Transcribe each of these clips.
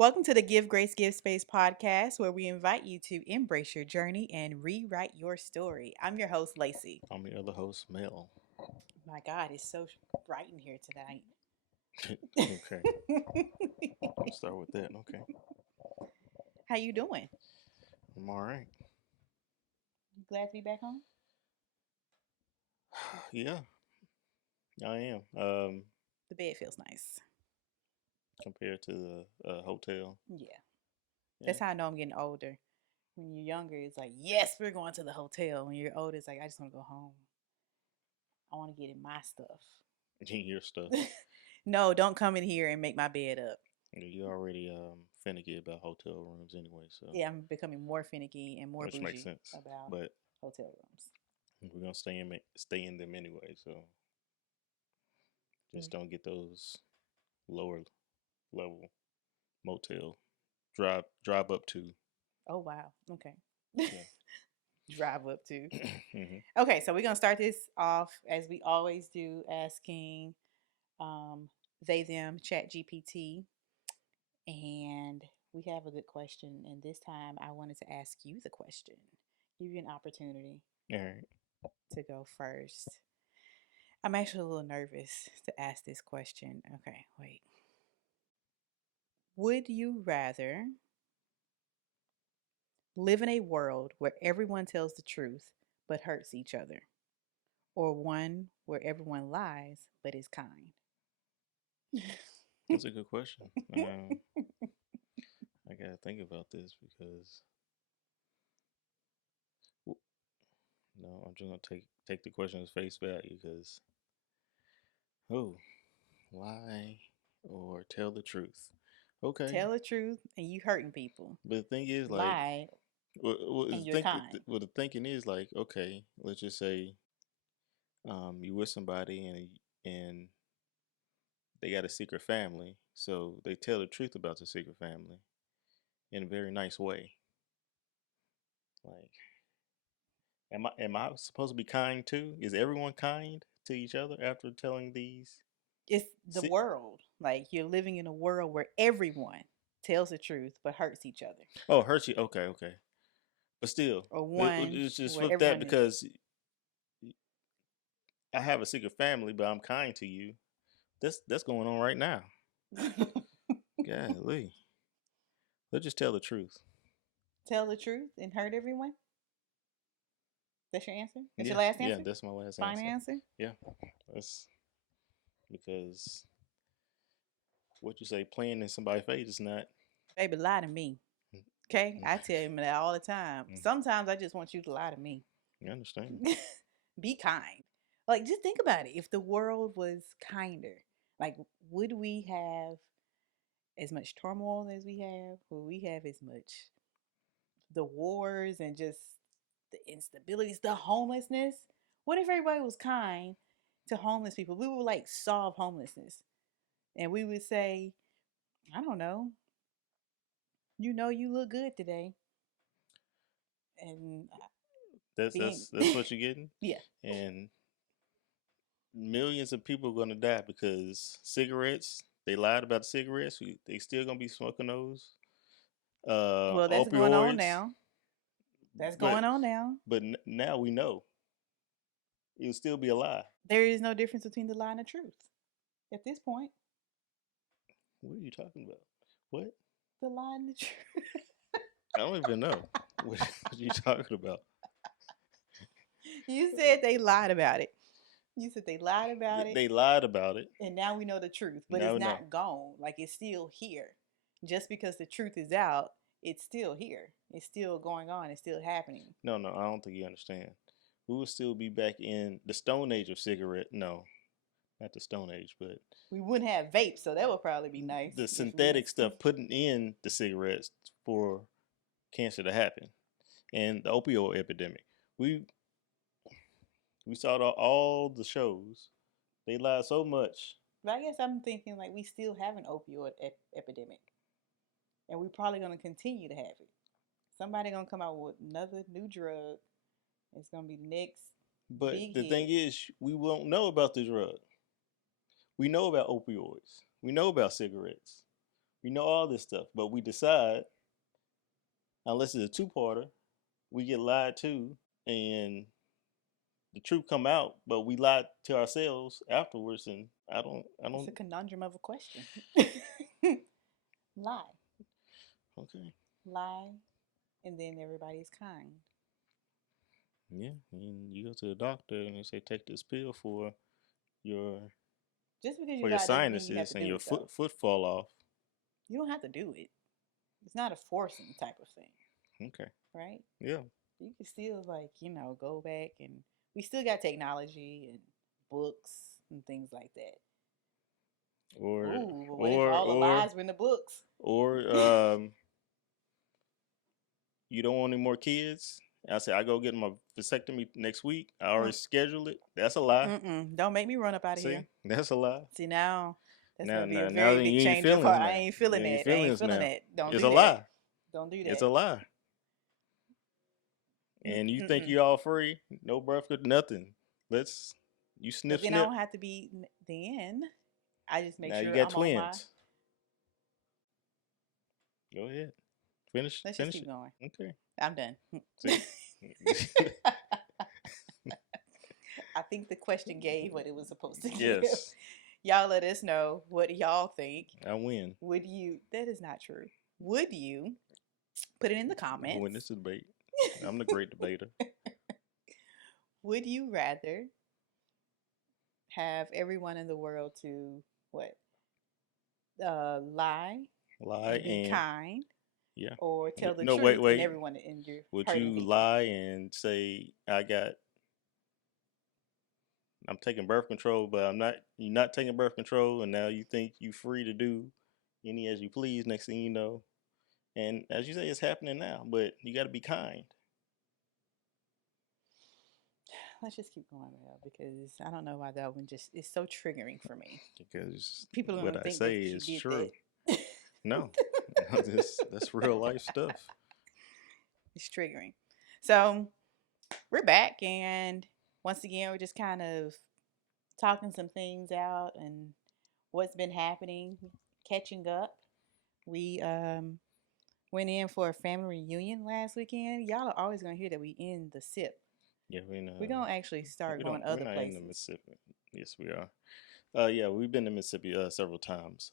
Welcome to the Give Grace Give Space podcast, where we invite you to embrace your journey and rewrite your story. I'm your host, Lacey. I'm your other host, Mel. My God, it's so bright in here tonight. Okay, we'll start with that. Okay, How you doing? I'm all right. You glad to be back home? Yeah, I am. The bed feels nice. Compared to the hotel. Yeah, Yeah, that's how I know I'm getting older. When you're younger, it's like, yes, we're going to the hotel. When you're older, it's like, I just want to go home. I want to get in my stuff. your stuff. No, don't come in here and make my bed up. You already finicky about hotel rooms anyway, so Yeah, I'm becoming more finicky and more which makes bougie sense. about But hotel rooms. we're gonna stay in them anyway, so just don't get those lower level motel drive up to. Oh, wow. Okay. Yeah. Drive up to. hmm Okay, so we're gonna start this off as we always do, asking um, they them Chat GPT, and we have a good question. And this time, I wanted to ask you the question, give you an opportunity All right. to go first. I'm actually a little nervous to ask this question. Okay, wait. Would you rather live in a world where everyone tells the truth but hurts each other, or one where everyone lies but is kind? That's a good question. I gotta think about this because no, I'm just gonna take the question as face value because oh, lie or tell the truth. Okay, Tell the truth and you hurting people. but the thing is like, Lie and you're think kind. what the thinking is like. Okay, let's just say you with somebody and they got a secret family, so they tell the truth about the secret family in a very nice way. Like, am I supposed to be kind too? Is everyone kind to each other after telling these? It's the Si- world. Like you're living in a world where everyone tells the truth but hurts each other. oh, hurt you. Okay, okay. But still, Or one it's just where flip that everyone is. because I have a secret family, but I'm kind to you. That's going on right now. Golly, let's just tell the truth. Tell the truth and hurt everyone? That's your answer? That's your Yeah, last yeah, answer? that's my last Final answer. answer? Yeah, that's because what you say playing in somebody's face is not. Baby, lie to me. Okay? I tell him that all the time. Sometimes I just want you to lie to me. You understand? Be kind. Like, just think about it. If the world was kinder, like, would we have as much turmoil as we have? Would we have as much the wars and just the instabilities, the homelessness? What if everybody was kind to homeless people? We would like solve homelessness, and we would say, I don't know, you look good today, and That's being that's that's what you're getting, yeah. and millions of people are gonna die because cigarettes. They lied about cigarettes. They still gonna be smoking those. Well, that's going on Opioids, now. That's but going on now. now we know it'll still be a lie. There is no difference between the lie and the truth at this point. What are you talking about? What? The lie and the truth. I don't even know what you talking about. You said they lied about it. You said they lied about it, They lied about it. and now we know the truth, but Now it's we know. not gone. Like it's still here. Just because the truth is out, it's still here. It's still going on. It's still happening. No, no, I don't think you understand. We will still be back in the Stone Age of cigarette. No, not the Stone Age, but We wouldn't have vapes, so that would probably be nice the if we synthetic was. stuff putting in the cigarettes for cancer to happen, and the opioid epidemic. We we saw all the shows. They lied so much. But I guess I'm thinking like we still have an opioid epidemic, and we're probably going to continue to have it. Somebody gonna come out with another new drug. It's gonna be the next But big the thing hit. is, we won't know about the drug. We know about opioids. We know about cigarettes. We know all this stuff, but we decide, unless it's a two-parter, we get lied to, and the truth come out, but we lied to ourselves afterwards, and I It's don't. a conundrum of a question. Lie, Okay, lie, and then everybody's kind. yeah, and you go to the doctor and they say take this pill your Just because you for your lie doesn't mean you have sinuses to and do your it though. foot fall off. You don't have to do it. It's not a forcing type of thing, Okay, right? yeah, You can still like, go back and we still got technology and books and things like that. or Ooh, but what if or all the or lies were in the books? or you don't want any more kids. I said I go get my vasectomy next week. I already Mm, scheduled it. That's a lie. mm-mm. Don't make me run up out of See, here. that's a lie. See now, that's gonna be a Now very then big you ain't change of feelings heart. I now. ain't You feeling ain't that. I ain't feelings feeling now. that. Don't It's do a that. lie. Don't do It's that. a lie. And you think Mm-mm. you all free? No birth, nothing. Let's you But snip then I snip. don't have to be then. I just make Now you sure got I'm on my. twins. Go ahead. Finish Let's just finish keep it. going. Okay. I'm done. See. I think the question gave what it was supposed to give. Yes. Y'all let us know what y'all think. I win. Would you? That is not true. Would you put it in the I comments? win this debate. I'm the great debater. Would you rather have everyone in the world to what? Lie Lie and be and kind, yeah. or tell the No, wait, truth and wait. everyone and you're Would hurting you people? lie and say I'm taking birth control, but I'm not you're not taking birth control and now you think you free to do any as you please, next thing you know. And as you say, it's happening now, but you gotta be kind. Let's just keep going, Mel, because I don't know why that one just is so triggering for me. Because People are what gonna I think that say you is did true. that. No. No, that's real life stuff. It's triggering. So we're back, and once again, we're just kind of talking some things out and what's been happening, catching up. We went in for a family reunion last weekend. Y'all are always gonna hear that we in the SIP. Yeah, We're gonna actually start going we're other not in the places. Mississippi. Yes, we are. Yeah, we've been to Mississippi several times.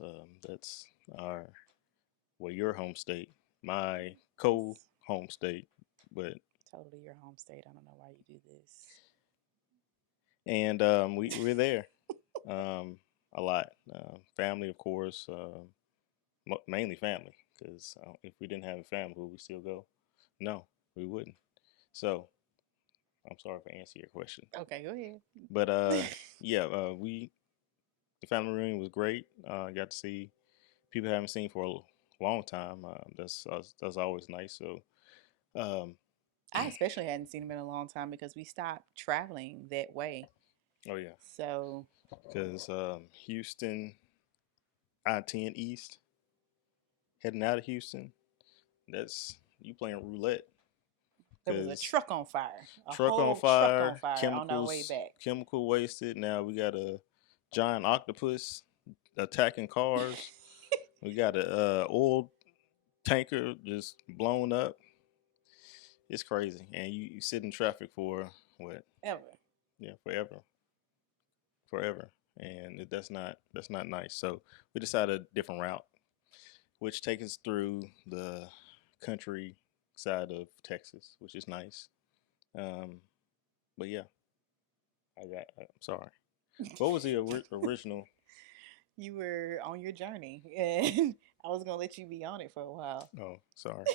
That's our your home state, my co-home state, but Totally your home state. I don't know why you do this. and we're there um, a lot. Family, of course, mainly family, because if we didn't have a family, would we still go? No, we wouldn't. So I'm sorry for answering your question, Okay, go but ahead. yeah, we the family reunion was great. Got to see people I haven't seen for a long time. That's always nice. So um, I especially hadn't seen him in a long time because we stopped traveling that way. oh yeah, So because Houston I-10 East heading out of Houston. That's you playing roulette there was a because truck on fire, a truck on whole truck on fire, fire on our way back. chemical wasted. Now we got a giant octopus attacking cars. We got a oil tanker just blown up. It's crazy, and you sit in traffic for what? Ever. Yeah, forever, and that's not nice. So we decided a different route, which takes us through the country side of Texas, which is nice. Um, but yeah, I'm sorry. What was the original? You were on your journey, and I was gonna let you be on it for a while. Oh, sorry.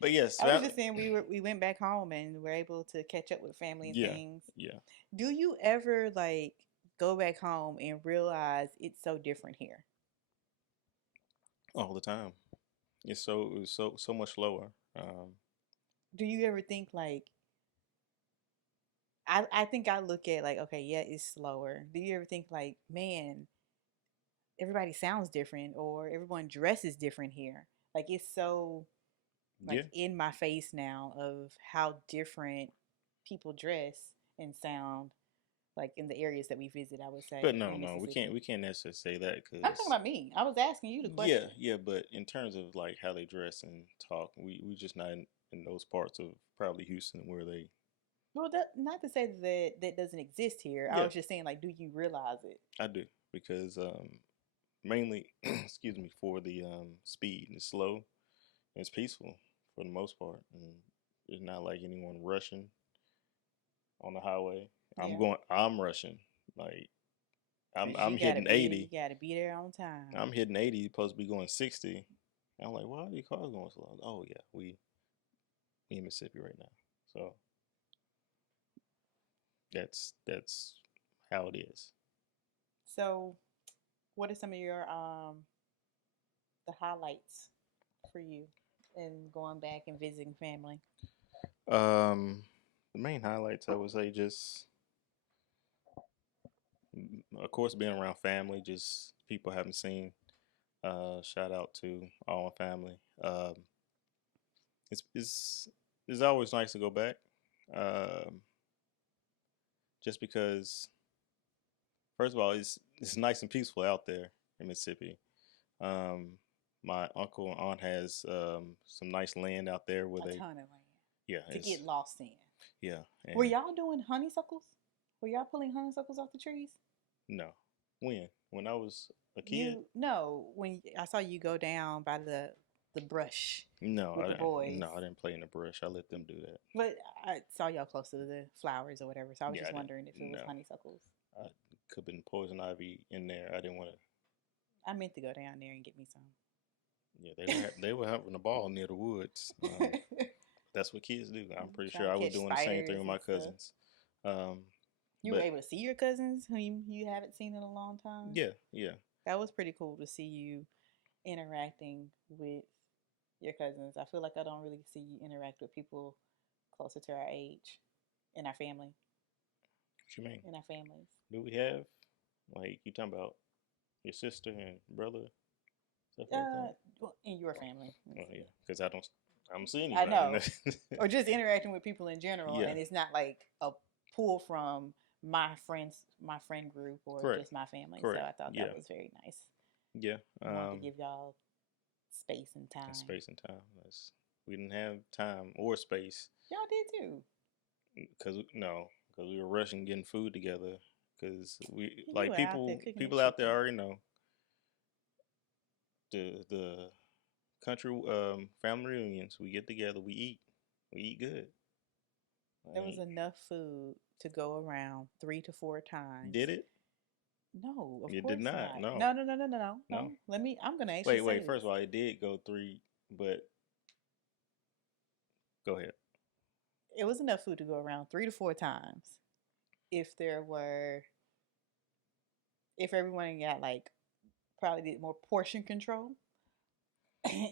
But yes, I was just saying we went back home and were able to catch up with family and yeah, things. yeah, Do you ever like go back home and realize it's so different here? all the time. It was so much slower. Do you ever think like I think I look at like, okay, yeah, it's slower. Do you ever think like, man, everybody sounds different or everyone dresses different here? Like it's so like Yeah, in my face now of how different people dress and sound. like in the areas that we visit, I would say But no, in no, Mississippi. we can't necessarily say that I'm talking because about me. I was asking you the yeah, question. yeah. But in terms of like how they dress and talk, we just not in those parts of probably Houston where they. Well, not to say that that doesn't exist here. I Yeah, was just saying, like, do you realize it? I do because mainly, excuse me, for the speed. It's slow and it's peaceful for the most part, and it's not like anyone rushing on the highway. Yeah, I'm rushing. Like because I'm hitting you 80. gotta be there on time. I'm hitting 80. Supposed to be going 60. And I'm like, why are these cars going so loud? Oh yeah, we in Mississippi right now. So that's how it is. So, what are some of your the highlights for you in going back and visiting family? Um, the main highlights I would say just, of course, being around family, just people I haven't seen. Shout out to all my family. It's it's always nice to go back. Um, just because first of all, it's nice and peaceful out there in Mississippi. Um, my uncle and aunt has some nice land out there where A they ton of land yeah to it's get lost in. yeah Were and y'all doing honeysuckles? Were y'all pulling honeysuckles off the trees? no when I was a kid You no, when I saw you go down by the brush no with the boys. I didn't play in the brush. I let them do that. But I saw y'all close to the flowers or whatever, so I was Yeah, just I didn't. wondering if it was No, honeysuckles. I could have been poison ivy in there. I didn't want to. I meant to go down there and get me some. Yeah, they were having a ball near the woods. That's what kids do. I'm pretty Trying sure to I was catch doing the same thing spiders with and my stuff. cousins. Um, You were but able to see your cousins who you haven't seen in a long time. yeah, yeah, That was pretty cool to see you interacting with your cousins. I feel like I don't really see you interact with people closer to our age in our family, what you mean? in our families. Do we have like you talking about your sister and brother stuff like that? Well, in your family. Oh yeah, because I don't see I anybody. know, or just interacting with people in general, Yeah, and it's not like a pull from my friend group, or correct, just my family. So correct. I thought that Yeah, was very nice. yeah. I wanted to give y'all space and time. Space and time. We didn't have time or space Y'all did too. because no, because we were rushing getting food together. Because we You like were out there cooking that people out there chicken. already know the country family reunions. We get together, we eat good. There was Ain't enough food to go around 3 to 4 times. did it? No, of It did course not. not. No, No, no, no, no, no, no. no. No. Let me. I'm gonna actually Wait, say wait. this. First of all, it did go three, but go ahead. It was enough food to go around 3 to 4 times. If there were, if everyone got like probably did more portion control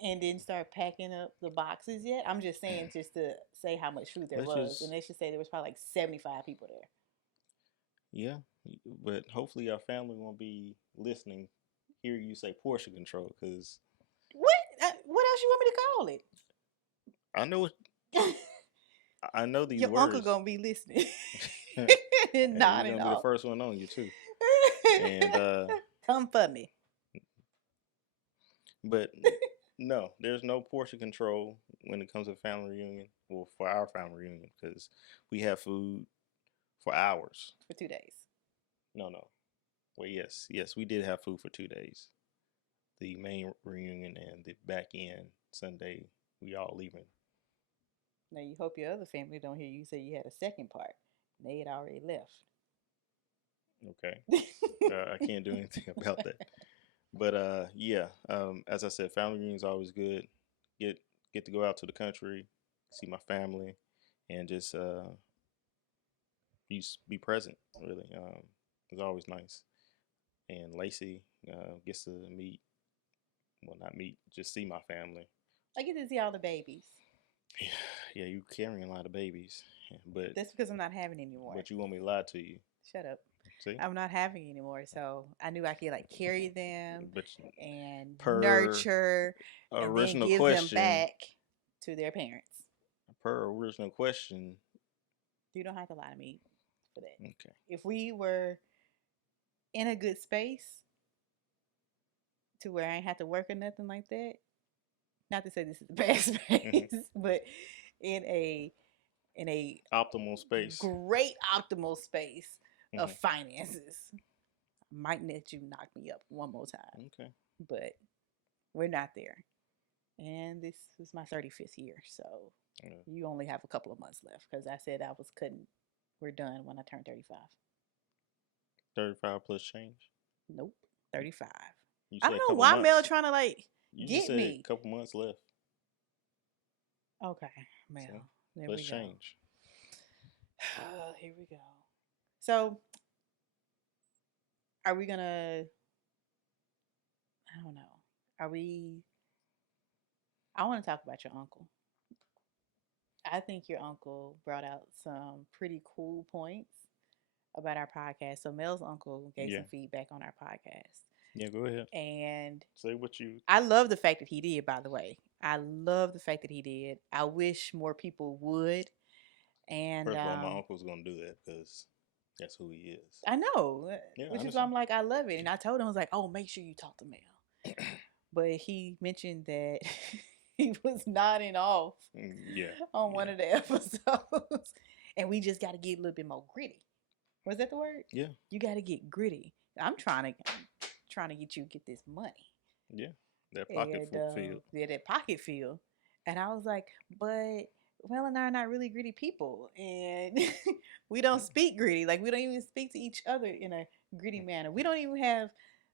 and didn't start packing up the boxes yet. I'm just saying, just to say how much food there Let's was, and just let's just say there was probably like 75 people there. yeah, but hopefully our family won't be listening. Hear you say portion control because What? What else you want me to call it? I know I know these Your uncle words, gonna be listening and and he's nodding gonna be the off. first one on you too. And Come for me. but no, there's no portion control when it comes to family reunion. Well, for our family reunion because we have food for hours. For 2 days. No, no. Well, yes, we did have food for 2 days. The main reunion and the back end Sunday, we all leaving. Now you hope your other family don't hear you say you had a second part. They had already left. Okay, I can't do anything about that. But yeah, as I said, family reunion is always good. Get get to go out to the country, see my family, and just be present. Really, it's always nice. And Lacey gets to meet, well, not meet, just see my family. I get to see all the babies. Yeah, yeah, you carrying a lot of babies, but That's because I'm not having anymore. you want me to lie to you? Shut up. See, I'm not having anymore, so I knew I could like carry them but and per nurture and then original give them question, back to their parents. per original question, You don't have to lie to me for that. Okay. If we were in a good space to where I ain't have to work or nothing like that, not to say this is a bad Hmm. space, but in a Optimal space. great optimal space of Hmm. finances, might let you knock me up one more time. Okay. But we're not there. And this is my 35th year, so Yeah. you only have a couple of months left because I said I was cutting. We're done when I turn 35. 35 plus change. Nope, 35. You I said a don't know couple why Mel months. trying to like You just get said a me. couple months left. Okay, See? Mel, there Plus we go. change. Here we go. So, are we gonna? I don't know. Are we? I want to talk about your uncle. I think your uncle brought out some pretty cool points about our podcast. So Mel's uncle gave Yeah. some feedback on our podcast. Yeah, go ahead. And Say what you. I love the fact that he did, by the way. I love the fact that he did. I wish more people would. And First of all, my uncle's going to do that because that's who he is. I know, Yeah, I which is why understand. I'm like, I love it. And I told him, I was like, oh, make sure you talk to Mel. But he mentioned that he was nodding off Yeah. on one Yeah. of the episodes. And we just got to get a little bit more gritty. Was that the word? Yeah. You got to get gritty. I'm trying to get you to get this money. Yeah. That pocket And field. yeah, that pocket feel. And I was like, but Mel and I are not really gritty people, and we don't speak gritty. Like we don't even speak to each other in a gritty manner. We don't even have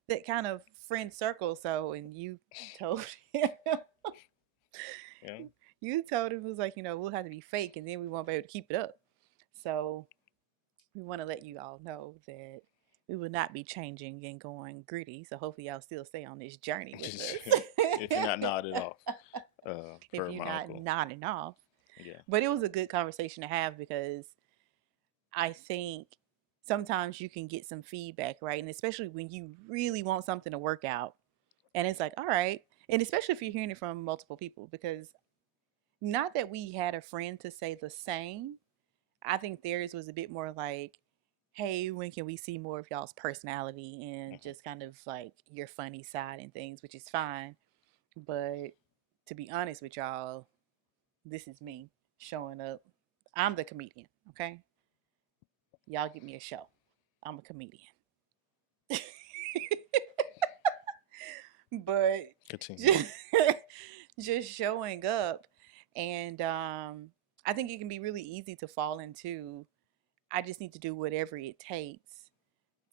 that kind of friend circle. So, and you told him, Yeah. you told him it was like, we'll have to be fake, and then we won't be able to keep it up. So we want to let you all know that we will not be changing and going gritty. So hopefully y'all still stay on this journey with us. If you're not nodded off, If per you're my not uncle. nodding off. Yeah. But it was a good conversation to have because I think sometimes you can get some feedback, right? And especially when you really want something to work out. And it's like, all right. And especially if you're hearing it from multiple people, because not that we had a friend to say the same. I think theirs was a bit more like, hey, when can we see more of y'all's personality and Hmm. just kind of like your funny side and things, which is fine. But to be honest with y'all, this is me showing up. I'm the comedian, okay? Y'all give me a show. I'm a comedian. But Continue. just, just showing up. And I think it can be really easy to fall into, I just need to do whatever it takes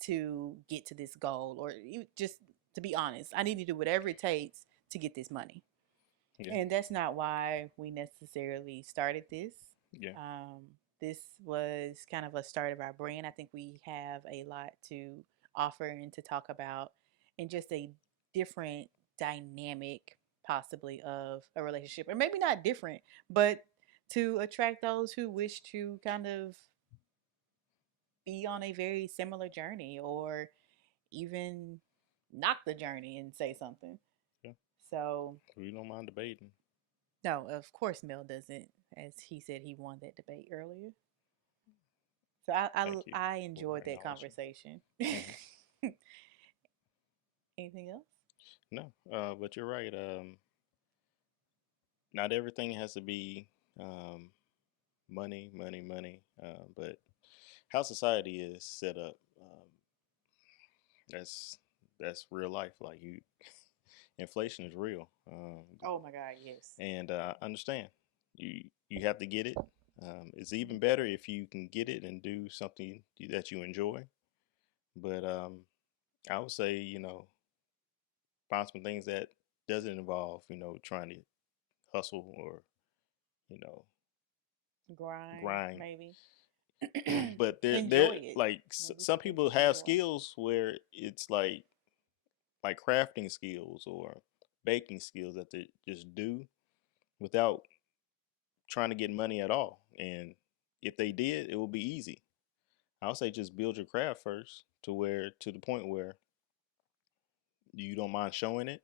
to get to this goal. Or just to be honest, I need to do whatever it takes to get this money. Yeah. And that's not why we necessarily started this. Yeah. Um, this was kind of a start of our brand. I think we have a lot to offer and to talk about, and just a different dynamic, possibly, of a relationship. Or maybe not different, but to attract those who wish to kind of be on a very similar journey, or even knock the journey and say something. Yeah. So, We don't mind debating. no, of course Mel doesn't, as he said he won that debate earlier. So Thank you I for enjoyed that acknowledging. conversation. Hmm. Anything else? No, but you're right. Not everything has to be um, money, money, money. But how society is set up, that's that's real life. Like you, inflation is real, Oh my God, yes. and understand you have to get it. It's even better if you can get it and do something that you enjoy. But I would say find some things that doesn't involve trying to hustle or you know Grind, grind. maybe. But they're Enjoy it. like Maybe some something people to have enjoy. skills where it's like crafting skills or baking skills that they just do without trying to get money at all. And if they did, it would be easy. I would say just build your craft first to the point where you don't mind showing it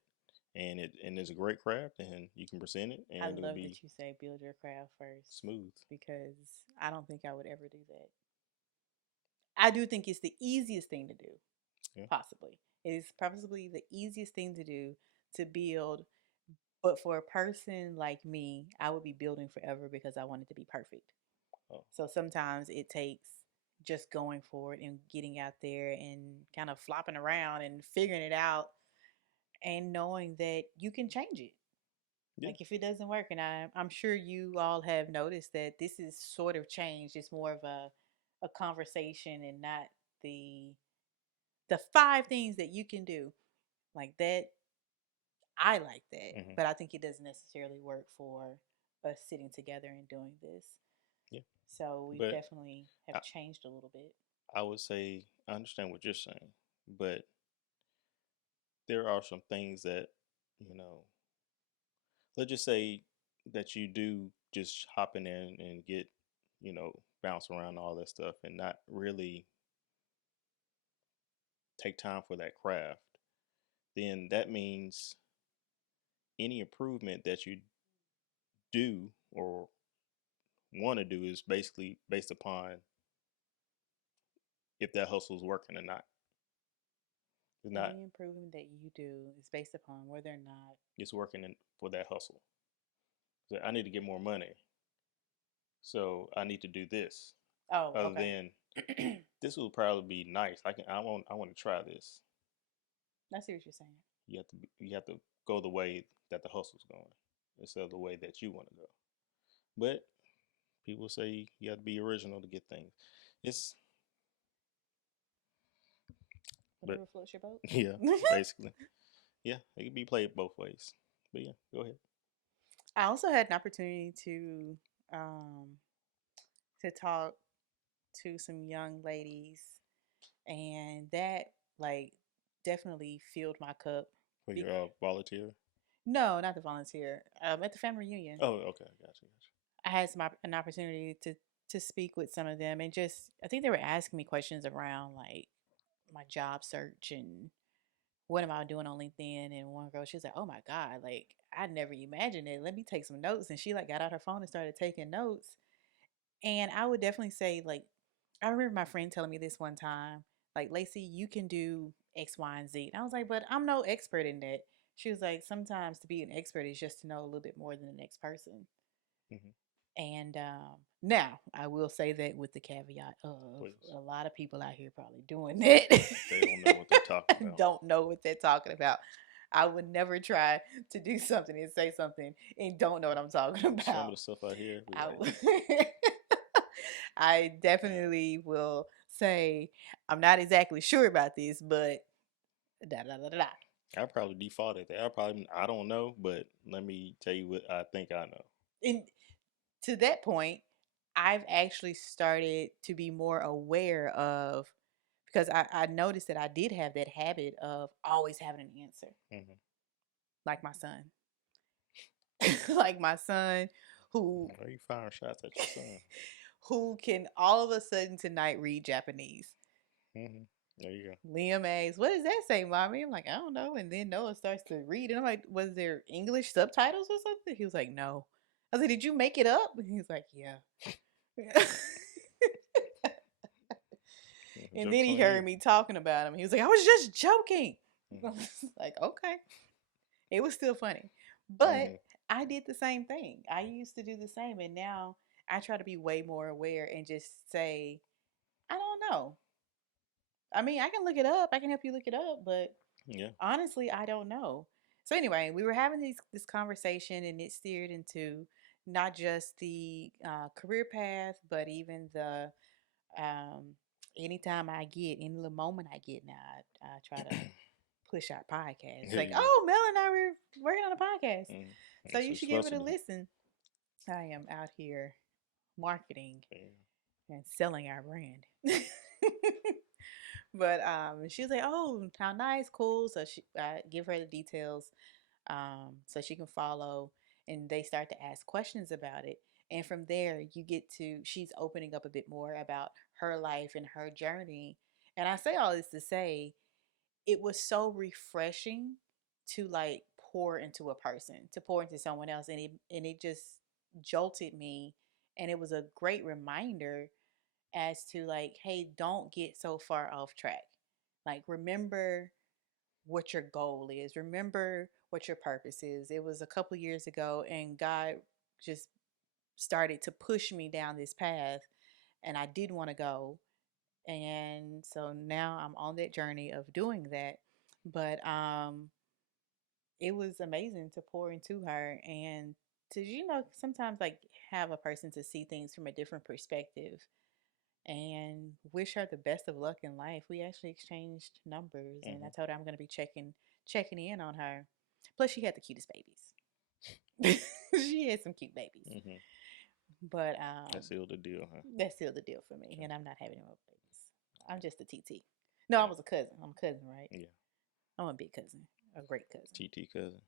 and it's a great craft and you can present it I and it'll love be that you say build your craft first, smooth. because I don't think I would ever do that. I do think it's the easiest thing to do, Yeah. possibly. It is possibly the easiest thing to do to build. But for a person like me, I would be building forever because I want it to be perfect. Oh, So sometimes it takes just going for it and getting out there and kind of flopping around and figuring it out and knowing that you can change it. yeah. Like if it doesn't work, and I'm sure you all have noticed that this is sort of changed. It's more of a conversation and not the the five things that you can do like that. I like that, Hmm. but I think it doesn't necessarily work for us sitting together and doing this. Yeah. So we But definitely I, have changed a little bit. I would say I understand what you're saying, but there are some things that, you know, let's just say that you do just hopping in and get, bounce around all that stuff and not really take time for that craft, then that means any improvement that you do or want to do is basically based upon if that hustle is working or not. It's not. Any improvement that you do is based upon whether or not. It's working for that hustle. So I need to get more money, so I need to do this. Oh, Other okay. than this will probably be nice. I want to try this. I see what you're saying. You have to go the way that the hustle's going instead of the way that you want to go. But people say you have to be original to get things. It's but Whatever floats your boat. yeah, basically. Yeah, it can be played both ways. But yeah, go ahead. I also had an opportunity um, to talk to some young ladies, and that like definitely filled my cup. For Be- your volunteer. no, not the volunteer. At the family reunion, Oh, okay, gotcha, gotcha. I had an opportunity to speak with some of them, and just I think they were asking me questions around like my job search and what am I doing on LinkedIn. And one girl, she was like, "Oh my god, like I never imagined it. Let me take some notes." And she like got out her phone and started taking notes. And I would definitely say like I remember my friend telling me this one time, like, "Lacey, you can do X, Y, and Z." And I was like, "But I'm no expert in that." She was like, "Sometimes to be an expert is just to know a little bit more than the next person." Hmm. And now I will say that with the caveat of Please. a lot of people out here probably doing that They don't know what they're talking about. don't know what they're talking about. I would never try to do something and say something and don't know what I'm talking Some of about. the stuff out here, we I, like, w- I definitely will say I'm not exactly sure about this, but da da da da. Da. I probably defaulted there. I don't know, but let me tell you what I think I know. And to that point, I've actually started to be more aware of because I noticed that I did have that habit of always having an answer, Hmm. like my son, like my son who Are you firing shots at your son? who can all of a sudden tonight read Japanese. Hmm. There you go. Liam asks, "What does that say, mommy?" I'm like, "I don't know." And then Noah starts to read, and I'm like, "Was there English subtitles or something?" He was like, "No." I said, "Did you make it up?" And he's like, "Yeah." And then Joke's he on you. heard me talking about him. He was like, "I was just joking." I Hmm. was like, "Okay." It was still funny. But Hmm. I did the same thing. I used to do the same. And now I try to be way more aware and just say, I don't know. I mean, I can look it up. I can help you look it up. But Yeah. honestly, I don't know. So anyway, we were having this conversation and it steered into not just the career path, but even the um, anytime I get, any little moment I get now, I try to push our podcast. It's There like, you go. oh, Mel and I were working on a podcast. Mm. So That's what you you're should give supposed it to a do. listen. I am out here marketing Yeah. and selling our brand. But she was like, "Oh, how nice, cool." So I give her the details, so she can follow, and they start to ask questions about it. And from there, you get to she's opening up a bit more about her life and her journey. And I say all this to say it was so refreshing to like pour into a person, to pour into someone else, and it just jolted me, and it was a great reminder as to like, hey, don't get so far off track. Like, remember what your goal is. Remember what your purpose is. It was a couple years ago, and God just started to push me down this path, and I did want to go. And so now I'm on that journey of doing that. But it was amazing to pour into her and to, sometimes like have a person to see things from a different perspective and wish her the best of luck in life. We actually exchanged numbers, and I Mm-hmm. told her I'm going to be checking in on her. Plus, she had the cutest babies. She had some cute babies, Mm-hmm. but That sealed the deal, huh? that's still the deal for me, Okay. and I'm not having no babies. I'm Okay. just a TT. No, I was a cousin. I'm a cousin, right? Yeah. I'm a big cousin, a great cousin, TT cousin.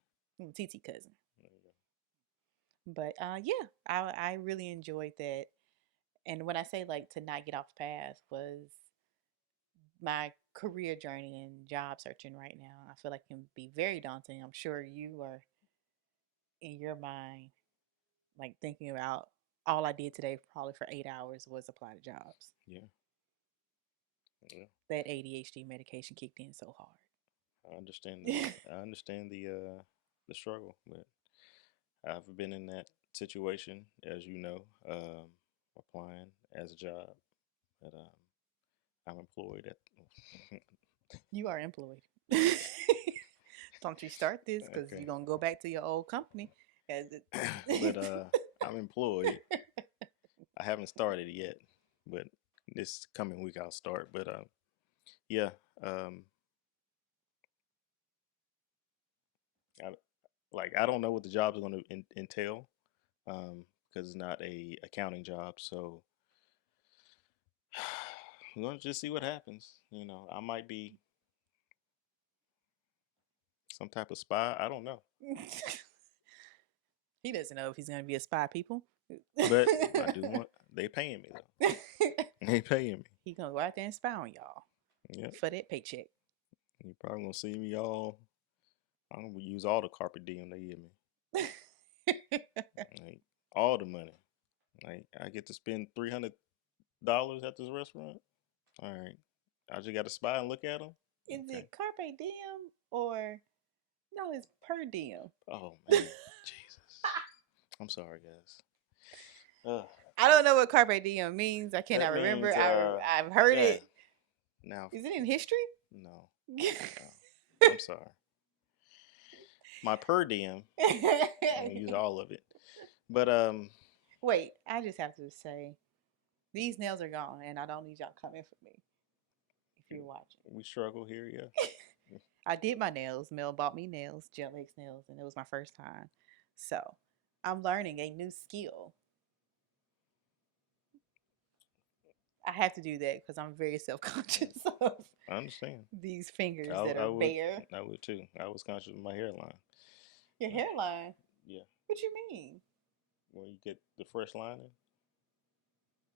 TT cousin. There you But yeah, I really enjoyed that. And when I say like to not get off the path was my career journey and job searching right now. I feel like it can be very daunting. I'm sure you are in your mind like thinking about all I did today probably for 8 hours was apply to jobs. go. Yeah. Yeah. That ADHD medication kicked in so hard. I understand that. I understand the struggle, but I've been in that situation, as you know, applying as a job, but I'm employed at. You are employed. Don't you start this because Okay. you're gonna go back to your old company. But I'm employed. I haven't started yet, but this coming week I'll start. But yeah, um, I, I don't know what the jobs are going to entail, because it's not a accounting job. So we're gonna just see what happens. I might be some type of spy. I don't know, He doesn't know if he's gonna be a spy, people. but I do want. They paying me though. They paying me. He gonna go out there and spy on y'all Yep. for that paycheck. You probably gonna see me all. I'm gonna use all the carpet diem they give me. Like all the money. Like I get to spend $300 at this restaurant. All right. I just got to spy and look at them. Is Okay. it carpe diem or no? It's per diem. Oh man, Jesus. I'm sorry, guys. I don't know what carpe diem means. I cannot That remember. means I've heard yeah. it. Now, Is it in history? no, no. I'm sorry. My per diem. I'm gonna use all of it. But Wait, I just have to say, these nails are gone, and I don't need y'all coming for me if you're watching. we struggle here, yeah. I did my nails. Mel bought me nails, gel X nails, and it was my first time. So I'm learning a new skill. I have to do that because I'm very self conscious of I understand. these fingers I, that I are would. bare. I would too. I was conscious of my hairline. Your Uh, hairline? yeah. What you mean? When you get the fresh lining.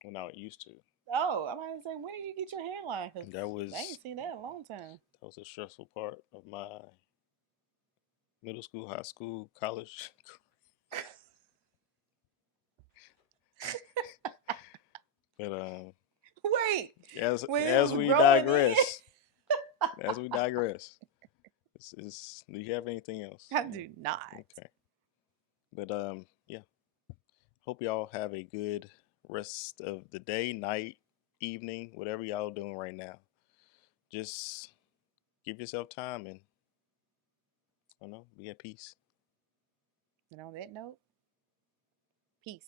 When I used to. Oh, I'm about to say, when did you get your hairline? Because That I was ain't seen that in a long time. that was a stressful part of my middle school, high school, college. But Wait, as when it as was we growing in? digress, as we digress, do you have anything else? I do not. Okay. But yeah. Hope y'all have a good rest of the day, night, evening, whatever y'all doing right now. Just give yourself time and I don't know, be at peace. And on that note, peace.